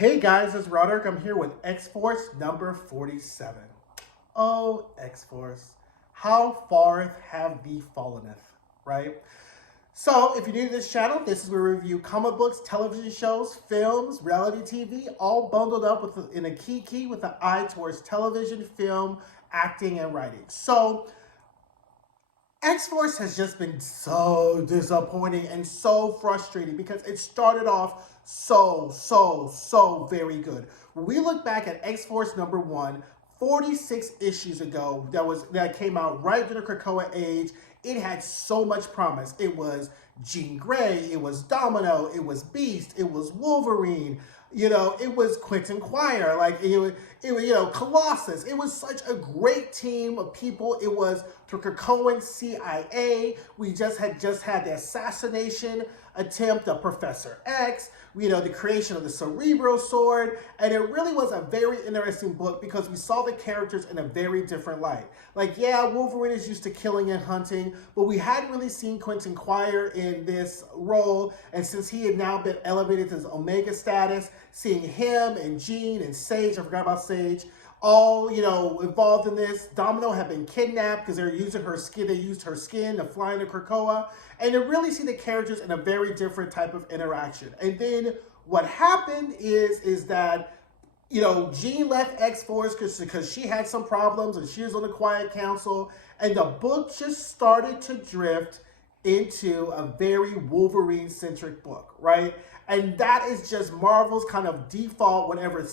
Hey guys, it's Roderick. I'm here with X-Force number 47. Oh, X-Force, how far have thee fallenneth, right? So, if you're new to this channel, this is where we review comic books, television shows, films, reality TV, all bundled up in a key with an eye towards television, film, acting, and writing. So, X-Force has just been so disappointing and so frustrating because it started off so very good. When we look back at X-Force number 1, 46 issues ago, that came out right during the Krakoa age, it had so much promise. It was Jean Grey, it was Domino, it was Beast, it was Wolverine, it was Quentin Quire, Colossus. It was such a great team of people. It was Tucker Cohen, CIA. We just had the assassination attempt of Professor X, the creation of the Cerebro Sword, and it really was a very interesting book because we saw the characters in a very different light. Like, yeah, Wolverine is used to killing and hunting, but we hadn't really seen Quentin Quire in this role, and since he had now been elevated to his Omega status, seeing him and Jean and Sage, I forgot about Sage, all, involved in this. Domino had been kidnapped because they used her skin to fly into Krakoa. And to really see the characters in a very different type of interaction. And then what happened is that, Jean left X-Force because she had some problems and she was on the Quiet Council. And the book just started to drift into a very Wolverine-centric book, right? And that is just Marvel's kind of default whenever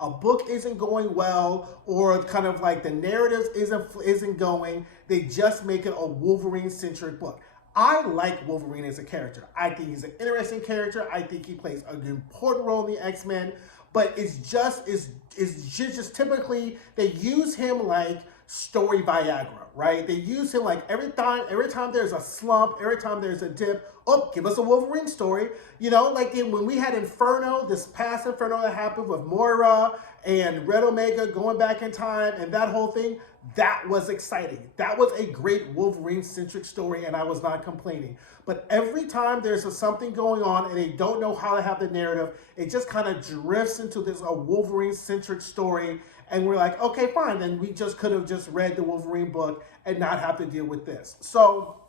a book isn't going well, or kind of like the narrative isn't going, they just make it a Wolverine-centric book. I like Wolverine as a character. I think he's an interesting character. I think he plays an important role in the X-Men, but it's just typically they use him like story Viagra, right? They use him like every time there's a slump, every time there's a dip, oh, give us a Wolverine story. Like when we had Inferno, this past Inferno that happened with Moira and Red Omega going back in time and that whole thing, that was exciting. That was a great Wolverine-centric story, and I was not complaining. But every time there's something going on and they don't know how to have the narrative, it just kind of drifts into a Wolverine-centric story, and we're like, okay, fine, then we just could have just read the Wolverine book and not have to deal with this. So,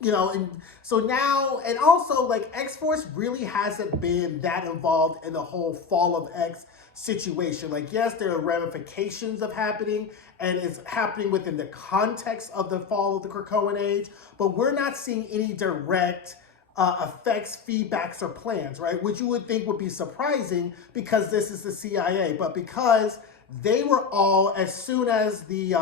and so now, and also, like, X-Force really hasn't been that involved in the whole Fall of X situation. Like, yes, there are ramifications of happening, and it's happening within the context of the fall of the Krakoan age, but we're not seeing any direct effects, feedbacks, or plans, right? Which you would think would be surprising because this is the CIA, but because they were all, as soon as the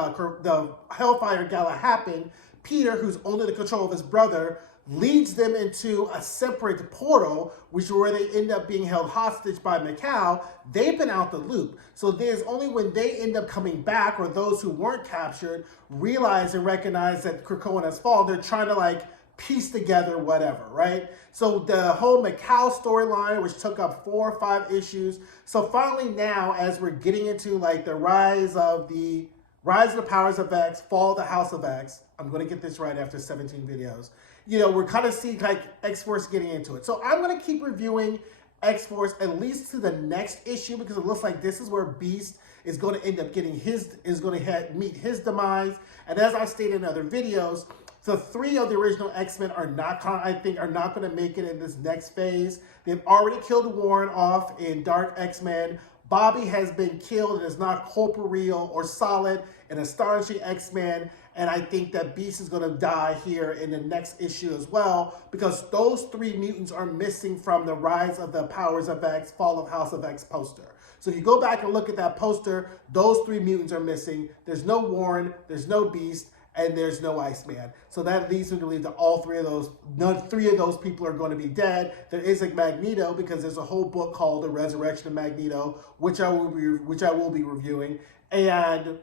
Hellfire Gala happened, Peter, who's under the control of his brother, leads them into a separate portal, which is where they end up being held hostage by Mikhail. They've been out the loop. So there's only when they end up coming back, or those who weren't captured, realize and recognize that Krakoa has fallen, they're trying to piece together whatever, right? So the whole Mikhail storyline, which took up 4 or 5 issues. So finally now, as we're getting into the rise of the Powers of X, Fall of the House of X, I'm going to get this right after 17 videos. We're kind of seeing X-Force getting into it. So I'm going to keep reviewing X-Force at least to the next issue because it looks like this is where Beast is going to end up getting meet his demise. And as I stated in other videos, the 3 of the original X-Men are not going to make it in this next phase. They've already killed Warren off in Dark X-Men. Bobby has been killed and is not corporeal or solid in Astonishing X-Men. And I think that Beast is going to die here in the next issue as well, because those 3 mutants are missing from the Rise of the Powers of X, Fall of House of X poster. So if you go back and look at that poster, those 3 mutants are missing. There's no Warren, there's no Beast, and there's no Iceman. So that leads me to believe that all 3 of those people are going to be dead. There is a Magneto, because there's a whole book called The Resurrection of Magneto, which I will be reviewing, and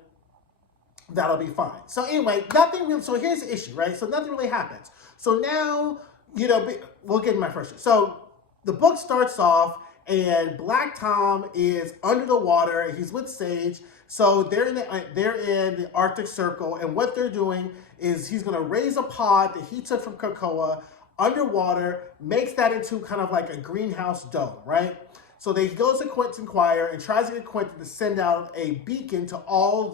that'll be fine. So anyway, so here's the issue, right? So nothing really happens. So now, we'll get in my first issue. So the book starts off, and Black Tom is under the water. He's with Sage. So they're in the Arctic Circle, and what they're doing is he's going to raise a pod that he took from Krakoa underwater, makes that into kind of like a greenhouse dome, right? So he goes to Quentin Quire and tries to get Quentin to send out a beacon to all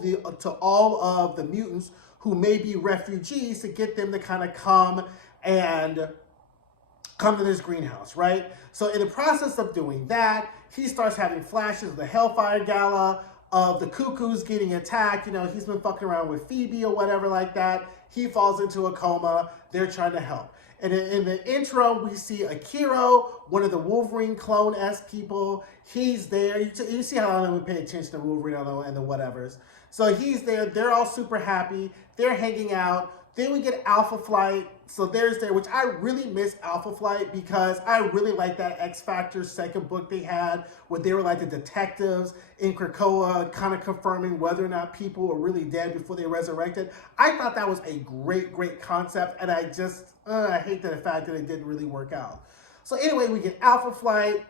of the mutants who may be refugees to get them to kind of come to this greenhouse, right? So in the process of doing that, he starts having flashes of the Hellfire Gala, of the Cuckoos getting attacked. You know, he's been fucking around with Phoebe or whatever like that. He falls into a coma. They're trying to help. And in the intro, we see Akira, one of the Wolverine clone-esque people. He's there. You see how I don't even pay attention to Wolverine and the whatevers. So he's there. They're all super happy. They're hanging out. Then we get Alpha Flight. So there's there, which I really miss Alpha Flight because I really like that X Factor second book they had where they were like the detectives in Krakoa kind of confirming whether or not people were really dead before they resurrected. I thought that was a great, great concept, and I hate the fact that it didn't really work out. So anyway, we get Alpha Flight,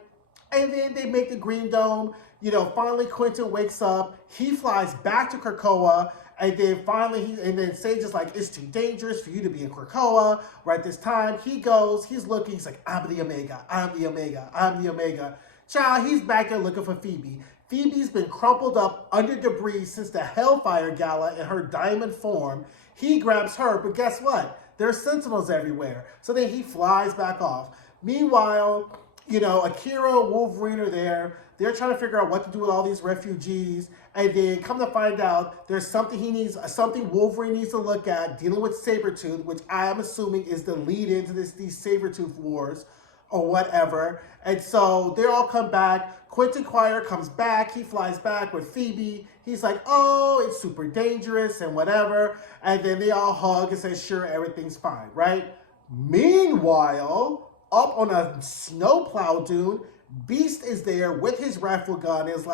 and then they make the Green Dome. You know, finally Quentin wakes up. He flies back to Krakoa. And then finally, Sage is like, it's too dangerous for you to be in Krakoa right this time. He goes, he's looking, he's like, I'm the Omega, I'm the Omega, I'm the Omega. Child, he's back there looking for Phoebe. Phoebe's been crumpled up under debris since the Hellfire Gala in her diamond form. He grabs her, but guess what? There's sentinels everywhere. So then he flies back off. Meanwhile, you know, Akira, Wolverine are there. They're trying to figure out what to do with all these refugees. And then come to find out, there's something Wolverine needs to look at dealing with Sabretooth, which I am assuming is the lead into these Sabretooth wars or whatever. And so they all come back. Quentin Quire comes back. He flies back with Phoebe. He's like, oh, it's super dangerous and whatever. And then they all hug and say, sure, everything's fine, right? Meanwhile, up on a snowplow dune, Beast is there with his rifle gun. He's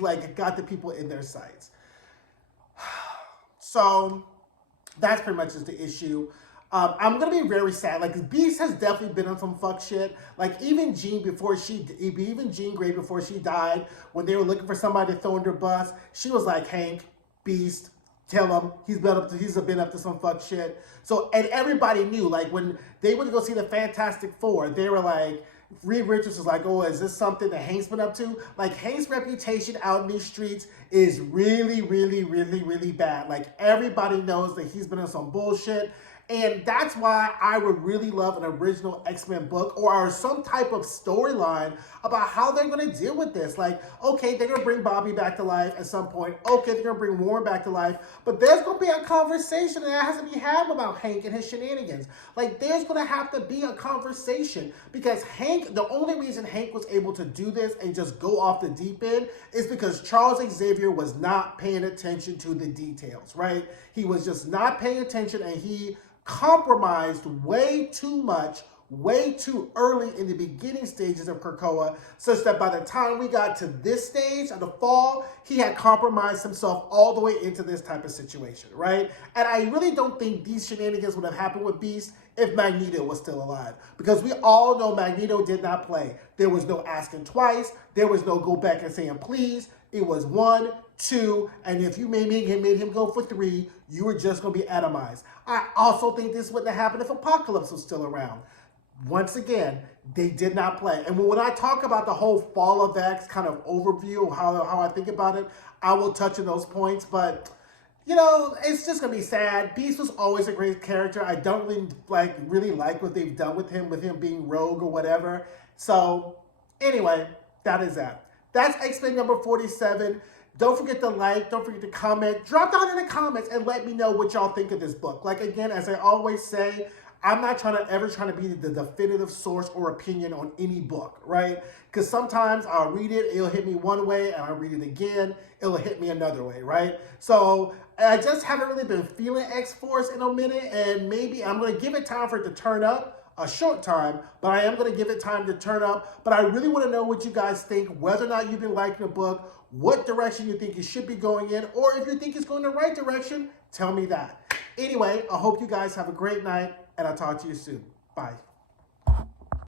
like got the people in their sights. So that's pretty much just the issue. I'm gonna be very sad. Like Beast has definitely been on some fuck shit. Like even Jean Grey before she died, when they were looking for somebody to throw under bus, she was like, Hank, Beast, tell him he's been up to some fuck shit. So and everybody knew. Like when they went to go see the Fantastic Four, they were like. Reed Richards was like, oh, is this something that Hank's been up to? Like, Hank's reputation out in these streets is really, really, really, really bad. Like, everybody knows that he's been on some bullshit. And that's why I would really love an original X-Men book or some type of storyline about how they're going to deal with this. Like, okay, they're going to bring Bobby back to life at some point. Okay, they're going to bring Warren back to life. But there's going to be a conversation that has to be had about Hank and his shenanigans. Like, there's going to have to be a conversation because Hank, the only reason Hank was able to do this and just go off the deep end is because Charles Xavier was not paying attention to the details, right? He was just not paying attention and he compromised way too much, way too early in the beginning stages of Krakoa, such that by the time we got to this stage of the fall, he had compromised himself all the way into this type of situation, right? And I really don't think these shenanigans would have happened with Beast if Magneto was still alive. Because we all know Magneto did not play. There was no asking twice. There was no go back and saying please. It was 1, 2, and if you made him go for 3, you were just going to be atomized. I also think this wouldn't have happened if Apocalypse was still around. Once again, they did not play. And when I talk about the whole Fall of X kind of overview, how I think about it, I will touch on those points. But, you know, it's just going to be sad. Beast was always a great character. I don't really like what they've done with him being rogue or whatever. So, anyway, that is that. That's X-Men number 47. Don't forget to like, don't forget to comment. Drop down in the comments and let me know what y'all think of this book. Like, again, as I always say, I'm not ever trying to be the definitive source or opinion on any book, right? Because sometimes I'll read it, it'll hit me one way, and I'll read it again, it'll hit me another way, right? So I just haven't really been feeling X-Force in a minute, and maybe I'm going to give it time for it to turn up. A short time, but I am going to give it time to turn up. But I really want to know what you guys think, whether or not you've been liking the book, what direction you think it should be going in, or if you think it's going the right direction, tell me that. Anyway, I hope you guys have a great night, and I'll talk to you soon. Bye.